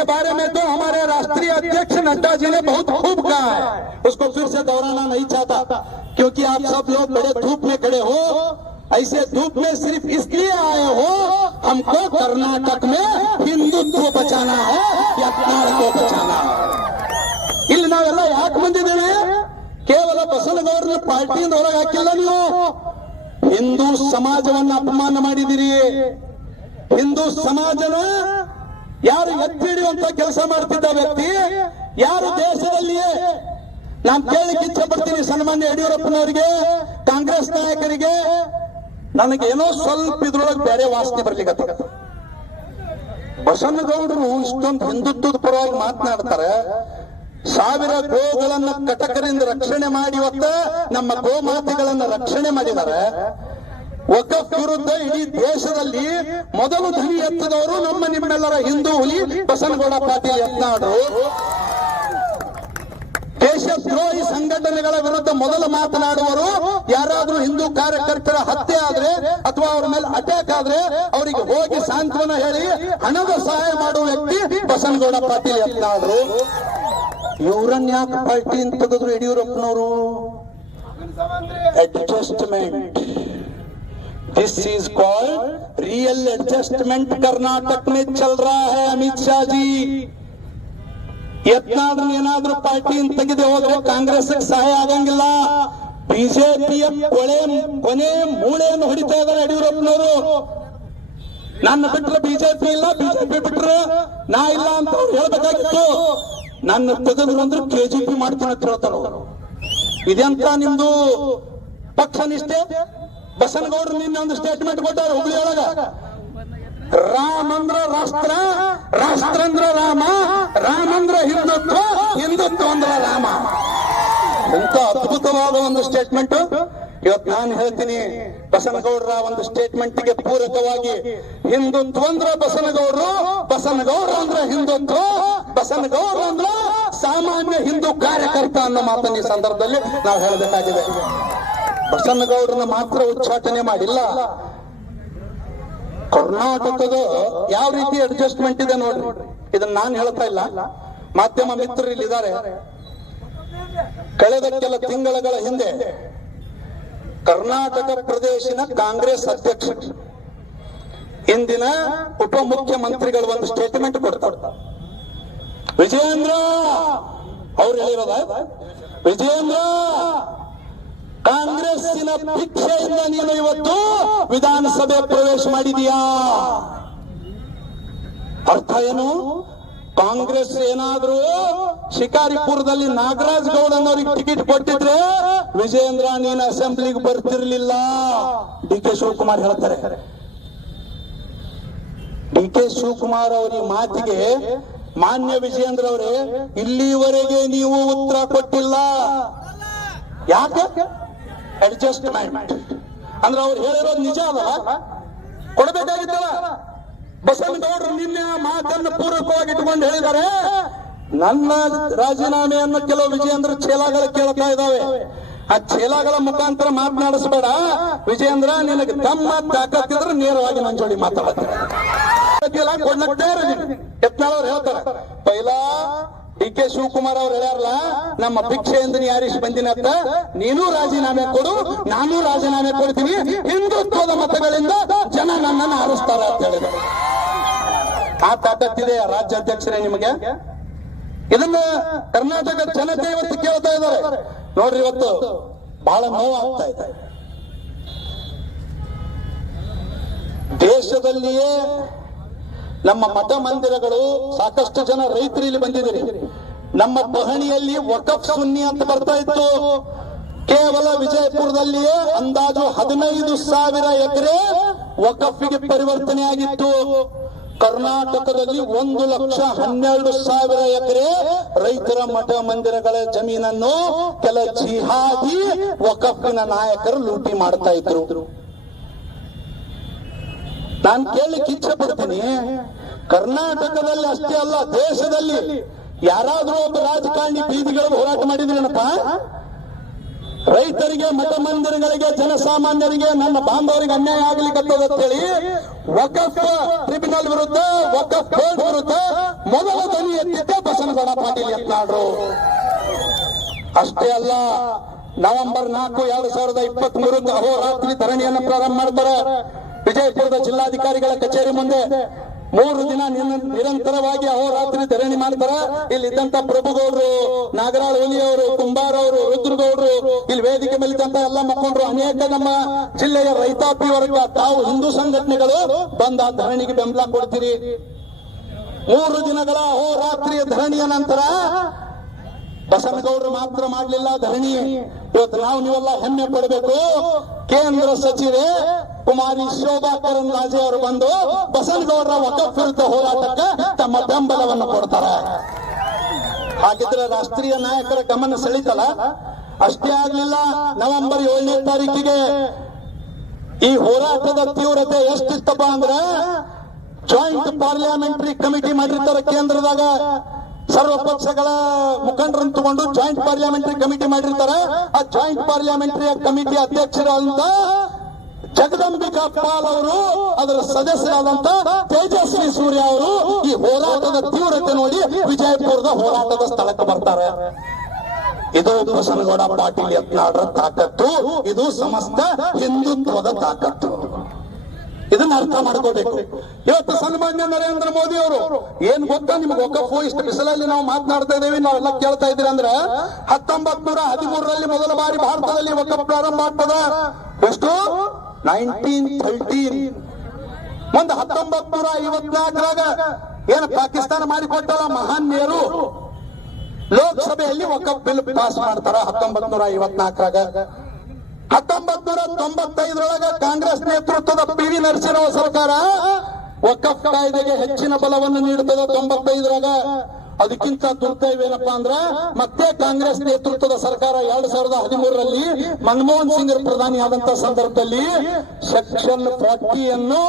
इसके बारे में तो हमारे राष्ट्रीय अध्यक्ष नड्डा जी ने बहुत खूब कहा है उसको फिर से दोहराना नहीं चाहता क्योंकि आप सब लोग बड़े धूप में खड़े हो ऐसे धूप में सिर्फ इसलिए आए हो हमको कर्नाटक में हिंदुत्व बचाना है या प्राण को बचाना है ಇಲ್ಲಿ ನಾವೆಲ್ಲ ಯಾಕೆ ಬಂದಿದ್ದೇವೆ ಕೇವಲ ಬಸವನಗೌಡರ ಪಾರ್ಟಿಯಿಂದ ಹೊರಗೆ ಹಾಕಿಲ್ಲ ನೀವು ಹಿಂದೂ ಸಮಾಜವನ್ನ ಅಪಮಾನ ಮಾಡಿದಿರಿ ಹಿಂದೂ ಸಮಾಜನ ಯಾರು ಎತ್ತಿ ಹಿಡಿಯುವಂತ ಕೆಲಸ ಮಾಡ್ತಿದ್ದ ವ್ಯಕ್ತಿ? ಯಾರು ದೇಶದಲ್ಲಿಯೇ? ನಾನು ಕೇಳಲಿಕ್ಕೆ ಇಚ್ಛೆ ಪಡ್ತೀನಿ ಸನ್ಮಾನ್ಯ ಯಡಿಯೂರಪ್ಪನವರಿಗೆ, ಕಾಂಗ್ರೆಸ್ ನಾಯಕರಿಗೆ. ನನಗೇನೋ ಸ್ವಲ್ಪ ಇದ್ರೊಳಗೆ ಬೇರೆ ವಾಸನೆ ಬರ್ಲಿಕ್ಕೆ ಬಸವನಗೌಡರು ಇಷ್ಟೊಂದು ಹಿಂದುತ್ವದ ಪರವಾಗಿ ಮಾತನಾಡ್ತಾರೆ. ಸಾವಿರ ಗೋಗಳನ್ನ ಕಟಕರಿಂದ ರಕ್ಷಣೆ ಮಾಡಿ ಇವತ್ತ ನಮ್ಮ ಗೋಮಾತೆಗಳನ್ನ ರಕ್ಷಣೆ ಮಾಡಿದ್ದಾರೆ. ಒಕ್ಕಫ್ ವಿರುದ್ಧ ಇಡೀ ದೇಶದಲ್ಲಿ ಮೊದಲು ಧ್ವನಿ ಎತ್ತದವರು ನಮ್ಮ ನಿಮ್ಮೆಲ್ಲರ ಹಿಂದೂ ಹುಲಿ ಬಸನಗೌಡ ಪಾಟೀಲ್ ಯತ್ನಾಡು. ದೇಶದ್ರೋಹಿ ಸಂಘಟನೆಗಳ ವಿರುದ್ಧ ಮೊದಲು ಮಾತನಾಡುವರು. ಯಾರಾದ್ರೂ ಹಿಂದೂ ಕಾರ್ಯಕರ್ತರ ಹತ್ಯೆ ಆದ್ರೆ ಅಥವಾ ಅವ್ರ ಮೇಲೆ ಅಟ್ಯಾಕ್ ಆದ್ರೆ ಅವರಿಗೆ ಹೋಗಿ ಸಾಂತ್ವನ ಹೇಳಿ ಹಣದ ಸಹಾಯ ಮಾಡುವ ವ್ಯಕ್ತಿ ಬಸನಗೌಡ ಪಾಟೀಲ್ ಯತ್ನಾಡು. ಇವರನ್ನ ಯಾಕೆ ಪಾರ್ಟಿ ತೆಗೆದ್ರು ಯಡಿಯೂರಪ್ಪನವರು? Adjustment this is called real adjustment Karnataka में चल रहा है अमित शाह जी ಯತ್ನಾದ್ರೂ ಏನಾದ್ರೂ ಪಾರ್ಟಿ ತೆಗೆದು ಹೋದ್ರೆ ಕಾಂಗ್ರೆಸ್ ಸಹಾಯ ಆಗಂಗಿಲ್ಲ ಬಿಜೆಪಿಯ ಕೊಳೆ ಕೊನೆ ಮೂಳೆಯನ್ನು ಹೊಡಿತಾ ಇದ್ದಾರೆ ಯಡಿಯೂರಪ್ಪನವರು ನನ್ನ ಬಿಟ್ರೆ ಬಿಜೆಪಿ ಇಲ್ಲ ಬಿಜೆಪಿ ಬಿಟ್ರೆ ನಾ ಇಲ್ಲ ಅಂತ ಅವ್ರು ಹೇಳ್ಬೇಕಾಗಿತ್ತು ನನ್ನ ತೆಗೆದ್ರು ಅಂದ್ರೆ ಕೆಜಿಪಿ ಮಾಡ್ತೀನಿ ಅಂತ ಹೇಳ್ತಾರ ಅವರು ಇದೆಂತ ನಿಮ್ದು ಪಕ್ಷ ನಿಷ್ಠೆ ಬಸನಗೌಡರು ನಿನ್ನೆ ಒಂದು ಸ್ಟೇಟ್ಮೆಂಟ್ ಕೊಟ್ಟಾರ ಹುಬ್ಳಿ ಒಳಗ. ರಾಮ ಅಂದ್ರ ರಾಷ್ಟ್ರ ರಾಷ್ಟ್ರ ಅಂದ್ರ ರಾಮ ರಾಮ ಅಂದ್ರ ಹಿಂದುತ್ವ ಹಿಂದುತ್ವ ಅಂದ್ರ ರಾಮ. ಎಂತ ಅದ್ಭುತವಾದ ಒಂದು ಸ್ಟೇಟ್ಮೆಂಟ್ ಇವತ್ತು ನಾನು ಹೇಳ್ತೀನಿ, ಬಸನಗೌಡರ ಒಂದು ಸ್ಟೇಟ್ಮೆಂಟ್ಗೆ ಪೂರಕವಾಗಿ ಹಿಂದುತ್ವ ಅಂದ್ರ ಬಸನಗೌಡರು ಬಸನಗೌಡರು ಅಂದ್ರ ಹಿಂದುತ್ವ, ಬಸನಗೌಡರು ಅಂದ್ರ ಸಾಮಾನ್ಯ ಹಿಂದೂ ಕಾರ್ಯಕರ್ತ ಅನ್ನೋ ಮಾತನ್ನ ಈ ಸಂದರ್ಭದಲ್ಲಿ ನಾವು ಹೇಳಬೇಕಾಗಿದೆ. ಬಸನಗೌಡರನ್ನ ಮಾತ್ರ ಉಚ್ಚಾಟನೆ ಮಾಡಿಲ್ಲ. ಕರ್ನಾಟಕದ ಯಾವ ರೀತಿ ಅಡ್ಜಸ್ಟ್ಮೆಂಟ್ ಇದೆ ನೋಡ್ರಿ. ಇದನ್ನ ನಾನು ಹೇಳ್ತಾ ಇಲ್ಲ. ಮಾಧ್ಯಮ ಮಿತ್ರರು ಇಲ್ಲಿದ್ದಾರೆ ಕಳೆದ ಕೆಲ ತಿಂಗಳುಗಳ ಹಿಂದೆ ಕರ್ನಾಟಕ ಪ್ರದೇಶಿನ ಕಾಂಗ್ರೆಸ್ ಅಧ್ಯಕ್ಷ ಇಂದಿನ ಉಪ ಮುಖ್ಯಮಂತ್ರಿಗಳು ಒಂದು ಸ್ಟೇಟ್ಮೆಂಟ್ ಕೊಡ್ತಾರೆ. ವಿಜಯೇಂದ್ರ, ಅವ್ರು ಹೇಳಿರೋದ ವಿಜಯೇಂದ್ರ ಕಾಂಗ್ರೆಸ್ಸಿನ ಭಿಕ್ಷೆಯಿಂದ ನೀನು ಇವತ್ತು ವಿಧಾನಸಭೆ ಪ್ರವೇಶ ಮಾಡಿದೀಯಾ? ಅರ್ಥ ಏನು? ಕಾಂಗ್ರೆಸ್ ಏನಾದ್ರೂ ಶಿಕಾರಿಪುರದಲ್ಲಿ ನಾಗರಾಜ್ ಗೌಡನವರಿಗೆ ಟಿಕೆಟ್ ಕೊಟ್ಟಿದ್ರೆ ವಿಜಯೇಂದ್ರ, ನೀನು ಅಸೆಂಬ್ಲಿಗೆ ಬರ್ತಿರ್ಲಿಲ್ಲ. ಡಿ ಕೆ ಶಿವಕುಮಾರ್ ಹೇಳ್ತಾರೆ. ಡಿ ಕೆ ಶಿವಕುಮಾರ್ ಅವರ ಮಾತಿಗೆ ಮಾನ್ಯ ವಿಜಯೇಂದ್ರ ಅವರೇ, ಇಲ್ಲಿವರೆಗೆ ನೀವು ಉತ್ತರ ಕೊಟ್ಟಿಲ್ಲ. ಯಾಕೆ? ಅಡ್ಜಸ್ಟ್ಮೆಂಟ್ ಅಂದ್ರೆ ಅವ್ರು ಹೇಳಿರೋದು ನಿಜ ಅಲ್ಲ ಕೊಡಬೇಕಾಗಿತ್ತಲ್ಲ? ಬಸವನಗೌಡರು ನಿನ್ನೆ ಮಾತನ್ನು ಪೂರಕವಾಗಿ ಇಟ್ಕೊಂಡು ಹೇಳಿದ್ದಾರೆ. ನನ್ನ ರಾಜೀನಾಮೆಯನ್ನು ಕೆಲವು ವಿಜಯೇಂದ್ರ ಚೇಲಾಗಳು ಕೇಳ್ತಾ ಇದ್ದಾವೆ. ಆ ಚೇಲಾಗಳ ಮುಖಾಂತರ ಮಾತನಾಡಿಸ್ಬೇಡ. ವಿಜಯೇಂದ್ರ, ನಿನಗೆ ತಮ್ಮ ತಾಕತ್ತಿದ್ರೆ ನೇರವಾಗಿ ನನ್ನ ಜೋಡಿ ಮಾತಾಡ್ತಾರೆ ಯತ್ನಾಳವ್ರು ಹೇಳ್ತಾರೆ, ಪೈಲಾ ಡಿ ಕೆ ಶಿವಕುಮಾರ್ ಅವ್ರು ಹೇಳ್ಯಾರಲ್ಲ, ನಮ್ಮ ಭಿಕ್ಷೆ ನೀ ಯಾರಿಸ್ ಬಂದಿನತ್ತ ನೀನು ರಾಜೀನಾಮೆ ಕೊಡು, ನಾನು ರಾಜೀನಾಮೆ ಕೊಡ್ತೀನಿ ಹಿಂದುತ್ವದ ಮತಗಳಿಂದ ಜನ ನನ್ನನ್ನು ಆರಿಸ್ತಾರ ಅಂತ ಹೇಳಿದರು. ಆ ತಾಕತ್ತಿದೆ ರಾಜ್ಯಾಧ್ಯಕ್ಷರೇ ನಿಮಗೆ. ಇದನ್ನ ಕರ್ನಾಟಕ ಜನತೆ ಇವತ್ತು ಕೇಳ್ತಾ ಇದ್ದಾರೆ. ನೋಡ್ರಿ ಇವತ್ತು ಬಹಳ ನೋವು ಆಗ್ತಾ ಇದೆ. ದೇಶದಲ್ಲಿಯೇ ನಮ್ಮ ಮಠ ಮಂದಿರಗಳು ಸಾಕಷ್ಟು ಜನ ರೈತರು ಇಲ್ಲಿ ಬಂದಿದ್ದೀರಿ. ನಮ್ಮ ಪಹಣಿಯಲ್ಲಿ ವಕಫ್ ಸುನ್ನಿ ಅಂತ ಬರ್ತಾ ಇತ್ತು. ಕೇವಲ ವಿಜಯಪುರದಲ್ಲಿಯೇ ಅಂದಾಜು ಹದಿನೈದು ಸಾವಿರ ಎಕರೆ ವಕಫಿಗೆ ಪರಿವರ್ತನೆ ಆಗಿತ್ತು. ಕರ್ನಾಟಕದಲ್ಲಿ ಒಂದು ಲಕ್ಷ ಹನ್ನೆರಡು ಸಾವಿರ ಎಕರೆ ರೈತರ ಮಠ ಮಂದಿರಗಳ ಜಮೀನನ್ನು ಕೆಲ ಜಿಹಾದಿ ವಕಫ್ನ ನಾಯಕರು ಲೂಟಿ ಮಾಡ್ತಾ ಇದ್ರು. ನಾನು ಕೇಳಿ ಇಚ್ಛೆ ಪಡ್ತೀನಿ. ಕರ್ನಾಟಕದಲ್ಲಿ ಅಷ್ಟೇ ಅಲ್ಲ, ದೇಶದಲ್ಲಿ ಯಾರಾದ್ರೂ ಒಬ್ಬ ರಾಜಕಾರಣಿ ಬೀದಿಗಳಿಗೆ ಹೋರಾಟ ಮಾಡಿದ್ರೇನಪ್ಪ? ರೈತರಿಗೆ ಮತ ಮಂದಿರಗಳಿಗೆ, ಜನಸಾಮಾನ್ಯರಿಗೆ ನನ್ನ ಬಾಂಧವರಿಗೆ ಅನ್ಯಾಯ ಆಗ್ಲಿಕ್ಕೆ ಹೇಳಿ ವಕಫ್ ಟ್ರಿಬ್ಯುನಲ್ ವಿರುದ್ಧ, ವಕಫ್ ಬೋರ್ಡ್ ವಿರುದ್ಧ ಮೊದಲ ಧ್ವನಿ ಎತ್ತಿದ್ದೆ ಬಸನಗೌಡ ಪಾಟೀಲ್ ಯತ್ನಾಡ್ರು ಅಷ್ಟೇ ಅಲ್ಲ, ನವೆಂಬರ್ ನಾಲ್ಕು, ಎರಡ್ ಸಾವಿರದ ಇಪ್ಪತ್ತ್ ಮೂರಕ್ಕೆ ಅಹೋರಾತ್ರಿ ಧರಣಿಯನ್ನು ಪ್ರಾರಂಭ ಮಾಡ್ತಾರೆ. ವಿಜಯಪುರದ ಜಿಲ್ಲಾಧಿಕಾರಿಗಳ ಕಚೇರಿ ಮುಂದೆ ಮೂರು ದಿನ ನಿರಂತರವಾಗಿ ಅಹೋರಾತ್ರಿ ಧರಣಿ ಮಾಡ್ತಾರ. ಇಲ್ಲಿದ್ದಂತ ಪ್ರಭುಗೌಡರು, ನಾಗರಾಳ್ ಹುಲಿ ಅವರು ಕುಂಬಾರ ಅವರು ರುದ್ರಗೌಡರು, ಇಲ್ಲಿ ವೇದಿಕೆ ಮೇಲಿದ್ದಂತ ಎಲ್ಲ ಮಕ್ಕೊಂಡ್ರು. ಅನೇಕ ನಮ್ಮ ಜಿಲ್ಲೆಯ ರೈತಾಪಿ ವರ್ಗ, ತಾವು ಹಿಂದೂ ಸಂಘಟನೆಗಳು ಬಂದ ಧರಣಿಗೆ ಬೆಂಬಲ ಕೊಡ್ತೀರಿ. ಮೂರು ದಿನಗಳ ಅಹೋರಾತ್ರಿಯ ಧರಣಿಯ ನಂತರ ಬಸನಗೌಡರು ಮಾತ್ರ ಮಾಡಲಿಲ್ಲ ಧರಣಿ. ಇವತ್ತು ನಾವು ನೀವೆಲ್ಲ ಹೆಮ್ಮೆ ಪಡಬೇಕು. ಕೇಂದ್ರ ಸಚಿವೆ ಕುಮಾರಿ ಶೋಭಾ ಕರಂದ್ಲಾಜೆ ಅವರು ಬಂದು ಬಸನಗೌಡರ ವಕಫ್ ವಿರುದ್ಧ ಹೋರಾಟಕ್ಕೆ ತಮ್ಮ ಬೆಂಬಲವನ್ನು ಕೊಡ್ತಾರೆ. ಹಾಗಿದ್ರೆ ರಾಷ್ಟ್ರೀಯ ನಾಯಕರ ಗಮನ ಸೆಳೀತಲ್ಲ? ಅಷ್ಟೇ ಆಗ್ಲಿಲ್ಲ, ನವೆಂಬರ್ ಏಳನೇ ತಾರೀಕಿಗೆ ಈ ಹೋರಾಟದ ತೀವ್ರತೆ ಎಷ್ಟಿತ್ತಪ್ಪ ಅಂದ್ರೆ ಜಾಯಿಂಟ್ ಪಾರ್ಲಿಮೆಂಟರಿ ಕಮಿಟಿ ಮಾಡಿರ್ತಾರೆ ಕೇಂದ್ರದಾಗ. ಸರ್ವ ಪಕ್ಷಗಳ ಮುಖಂಡರನ್ನು ತಗೊಂಡು ಜಾಯಿಂಟ್ ಪಾರ್ಲಿಮೆಂಟರಿ ಕಮಿಟಿ ಮಾಡಿರ್ತಾರೆ. ಆ ಜಾಯಿಂಟ್ ಪಾರ್ಲಿಮೆಂಟರಿ ಕಮಿಟಿ ಅಧ್ಯಕ್ಷರಾದಂತ ಜಗದಂಬಿಕಾ ಪಾಲ್ ಅವರು, ಅದರ ಸದಸ್ಯರಾದಂತ ತೇಜಸ್ವಿ ಸೂರ್ಯ ಅವರು ಈ ಹೋರಾಟದ ತೀವ್ರತೆ ನೋಡಿ ವಿಜಯಪುರದ ಹೋರಾಟದ ಸ್ಥಳಕ್ಕೆ ಬರ್ತಾರೆ. ಇದು ಬಸನಗೌಡ ಪಾಟೀಲ್ ಯತ್ನಾಡ್ರ ತಾಕತ್ತು. ಇದು ಸಮಸ್ತ ಹಿಂದುತ್ವದ ತಾಕತ್ತು. ಇದನ್ನ ಅರ್ಥ ಮಾಡ್ಕೋಬೇಕು. ಇವತ್ತು ಸನ್ಮಾನ್ಯ ನರೇಂದ್ರ ಮೋದಿ ಅವರು, ಏನ್ ಗೊತ್ತಾ ನಿಮ್ಗೆ ಒಕ್ಕಪ್ಪು ಇಷ್ಟು ಬಿಸಿಲಲ್ಲಿ ನಾವು ಮಾತನಾಡ್ತಾ ಇದ್ದೇವೆ, ನಾವೆಲ್ಲ ಕೇಳ್ತಾ ಇದ್ದೀರಿ ಅಂದ್ರೆ ಹತ್ತೊಂಬತ್ ನೂರ ಹದಿಮೂರರಲ್ಲಿ ಮೊದಲ ಬಾರಿ ಭಾರತದಲ್ಲಿ ಒಕ್ಕಪ್ಪ ಪ್ರಾರಂಭ ಆಗ್ತದ? ಎಷ್ಟು? Nineteen thirteen. ಮುಂದೆ ಹತ್ತೊಂಬತ್ ನೂರ ಐವತ್ನಾಲ್ಕರಾಗ ಏನು ಪಾಕಿಸ್ತಾನ ಮಾಡಿಕೊಟ್ಟಲ್ಲ ಮಹಾನ್ ನೆಹರು ಲೋಕಸಭೆಯಲ್ಲಿ ಒಕ್ಕ ಬಿಲ್ ಪಾಸ್ ಮಾಡ್ತಾರ ಹತ್ತೊಂಬತ್ ನೂರ ಐವತ್ನಾಲ್ಕರಾಗ. ಹತ್ತೊಂಬತ್ ನೂರ ತೊಂಬತ್ತೈದರೊಳಗ ಕಾಂಗ್ರೆಸ್ ನೇತೃತ್ವದ ಪಿ ವಿ ಸರ್ಕಾರ ವಕಫ್ ಕಾಯ್ದೆಗೆ ಹೆಚ್ಚಿನ ಬಲವನ್ನು ನೀಡುತ್ತದೆ ತೊಂಬತ್ತೈದರಾಗ. ಅದಕ್ಕಿಂತ ದುರ್ದೈವ ಏನಪ್ಪಾ ಅಂದ್ರ ಮತ್ತೆ ಕಾಂಗ್ರೆಸ್ ನೇತೃತ್ವದ ಸರ್ಕಾರ ಎರಡ್ ಸಾವಿರದ ಹದಿಮೂರರಲ್ಲಿ ಮನಮೋಹನ್ ಸಿಂಗ್ ಪ್ರಧಾನಿ ಆದಂತ ಸಂದರ್ಭದಲ್ಲಿ ಸೆಕ್ಷನ್ ಫಾರ್ಟಿಯನ್ನು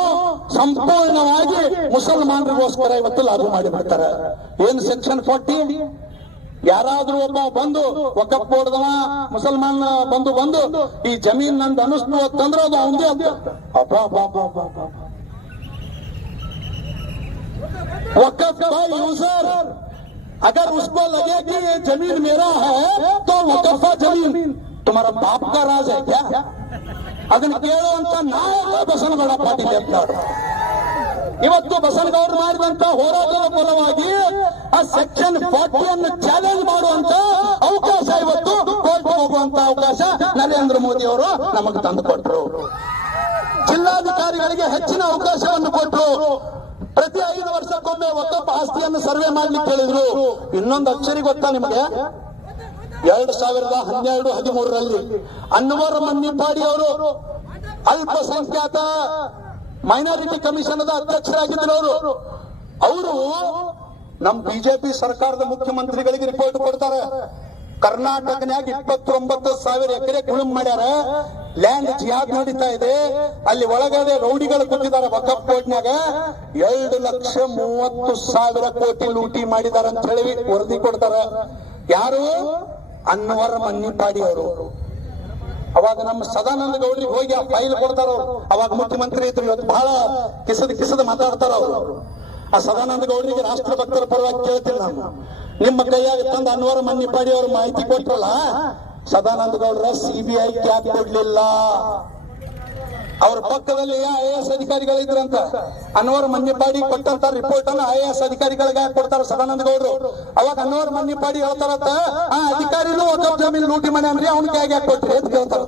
ಸಂಪೂರ್ಣವಾಗಿ ಮುಸಲ್ಮಾನರಿಗೋಸ್ಕರ ಇವತ್ತು ಲಾಗು ಮಾಡಿಬಿಡ್ತಾರೆ ಏನು ಸೆಕ್ಷನ್ ಫಾರ್ಟಿ? ಯಾರಾದ್ರೂ ಒಬ್ಬ ಬಂದು ಒಕ್ಕಪ್ ಹೊಡೆದವ ಮುಸಲ್ಮಾನ್ ಬಂದು ಬಂದು ಈ ಜಮೀನ್ ನಂದು ಅನಿಸ್ತು ಅಂತಂದ್ರೆ ಅದು ಅವಂದೇ ಅಂತ. ಒಕ್ಕಪ್ಪ ಅಬ್ಬಾ, अगर उसको लगे कि ये जमीन मेरा है तो वकफ जमीन तुम्हारा बाप का राज है क्या ಅದನ್ನ ಕೇಳುವಂತ ನಾಯಕ ಬಸನಗೌಡ ಪಾಟೀಲ್ ಅಂತ ಇವತ್ತು ಬಸನಗೌಡರು ಮಾಡಿದಂತ ಹೋರಾಟದ ಫಲವಾಗಿ ಆ ಸೆಕ್ಷನ್ ಫಾರ್ಟಿಯನ್ನು ಚಾಲೆಂಜ್ ಮಾಡುವಂತ ಅವಕಾಶ ಇವತ್ತು ಕೋರ್ಟ್ ಹೋಗುವಂತ ಅವಕಾಶ ನರೇಂದ್ರ ಮೋದಿ ಅವರು ನಮಗೆ ತಂದು ಕೊಟ್ಟರು ಜಿಲ್ಲಾಧಿಕಾರಿಗಳಿಗೆ ಹೆಚ್ಚಿನ ಅವಕಾಶವನ್ನು ಕೊಟ್ಟರು ಪ್ರತಿ ಐದು ವರ್ಷಕ್ಕೊಮ್ಮೆ ಒಕ್ಕಪ್ಪ ಆಸ್ತಿಯನ್ನು ಸರ್ವೆ ಮಾಡ್ಲಿಕ್ಕೆ ಹೇಳಿದ್ರು. ಇನ್ನೊಂದು ಅಕ್ಷರಿ ಗೊತ್ತಾ ನಿಮಗೆ? ಎರಡು ಸಾವಿರದ ಹನ್ನೆರಡು, ಹದಿಮೂರರಲ್ಲಿ. ಅನ್ವರ್ ಮನ್ನಿಪಾಡಿ ಅವರು ಅಲ್ಪಸಂಖ್ಯಾತ ಮೈನಾರಿಟಿ ಕಮಿಷನ್ ಅಧ್ಯಕ್ಷರಾಗಿದ್ದರು ಅವರು ಅವರು ನಮ್ ಬಿಜೆಪಿ ಸರ್ಕಾರದ ಮುಖ್ಯಮಂತ್ರಿಗಳಿಗೆ ರಿಪೋರ್ಟ್ ಕೊಡ್ತಾರೆ. ಕರ್ನಾಟಕನ್ಯಾಗ ಇಪ್ಪತ್ತೊಂಬತ್ತು ಸಾವಿರ ಎಕರೆ ಗುಳುಮ್ ಮಾಡ್ಯಾರ. ಲ್ಯಾಂಡ್ ಜಿಯಾದ್ ನಡೀತಾ ಇದೆ. ಅಲ್ಲಿ ಒಳಗಡೆ ರೌಡಿಗಳು ಕೊಟ್ಟಿದ್ದಾರೆ ವಕಫ್ ಕೋರ್ಟ್ನಾಗ ಎರಡು ಲಕ್ಷ ಮೂವತ್ತು ಸಾವಿರ ಕೋಟಿ ಲೂಟಿ ಮಾಡಿದಾರ ಅಂತ ಹೇಳಿ ವರದಿ ಕೊಡ್ತಾರ. ಯಾರು? ಅನ್ವರ್ ಮನ್ನಿಪಾಡಿ ಅವರು. ಅವಾಗ ನಮ್ಮ ಸದಾನಂದ ಗೌಡ್ರಿಗೆ ಹೋಗಿ ಆ ಫೈಲ್ ಕೊಡ್ತಾರ ಅವಾಗ ಮುಖ್ಯಮಂತ್ರಿ ಇದ್ರು, ಇವತ್ತು ಬಹಳ ಕಿಸದ ಕಿಸದ ಮಾತಾಡ್ತಾರ ಅವರು. ಆ ಸದಾನಂದ ಗೌಡರಿಗೆ ರಾಷ್ಟ್ರ ಭಕ್ತರ ಪರವಾಗಿ ಕೇಳ್ತೀನಿ ನಾನು. ನಿಮ್ಮ ಕೈಯಾಗ ತಂದ ಅನ್ವರ ಮನ್ನಿಪಾಡಿ ಅವರು ಮಾಹಿತಿ ಕೊಟ್ರಲ್ಲ ಸದಾನಂದ ಗೌಡ್ರ ಸಿಬಿಐ ಕ್ಯಾಬ್ ಕೊಡ್ಲಿಲ್ಲ. ಅವ್ರ ಪಕ್ಕದಲ್ಲಿ ಐ ಎಸ್ ಅಧಿಕಾರಿಗಳಿದ್ರಂತ ಅನ್ವರ್ ಮನ್ನಿಪಾಡಿ ಕೊಟ್ಟಂತ ರಿಪೋರ್ಟ್ ಅನ್ನು ಐ ಎಸ್ ಅಧಿಕಾರಿಗಳಿಗೆ ಕೊಡ್ತಾರ ಸದಾನಂದ ಗೌಡ್ರು? ಅವಾಗ ಅನ್ವರ್ ಮನ್ನಿಪಾಡಿ ಹೇಳ್ತಾರಂತ, ಆ ಅಧಿಕಾರಿನೂ ಒಂದೊಂದು ಜಮೀನು ಲೂಟಿ ಮನೆ ಅಂದ್ರೆ ಅವ್ನಿಗೆ ಹೇಗೆ ಕೊಟ್ರಿ ಅಂತ ಕೇಳ್ತಾರ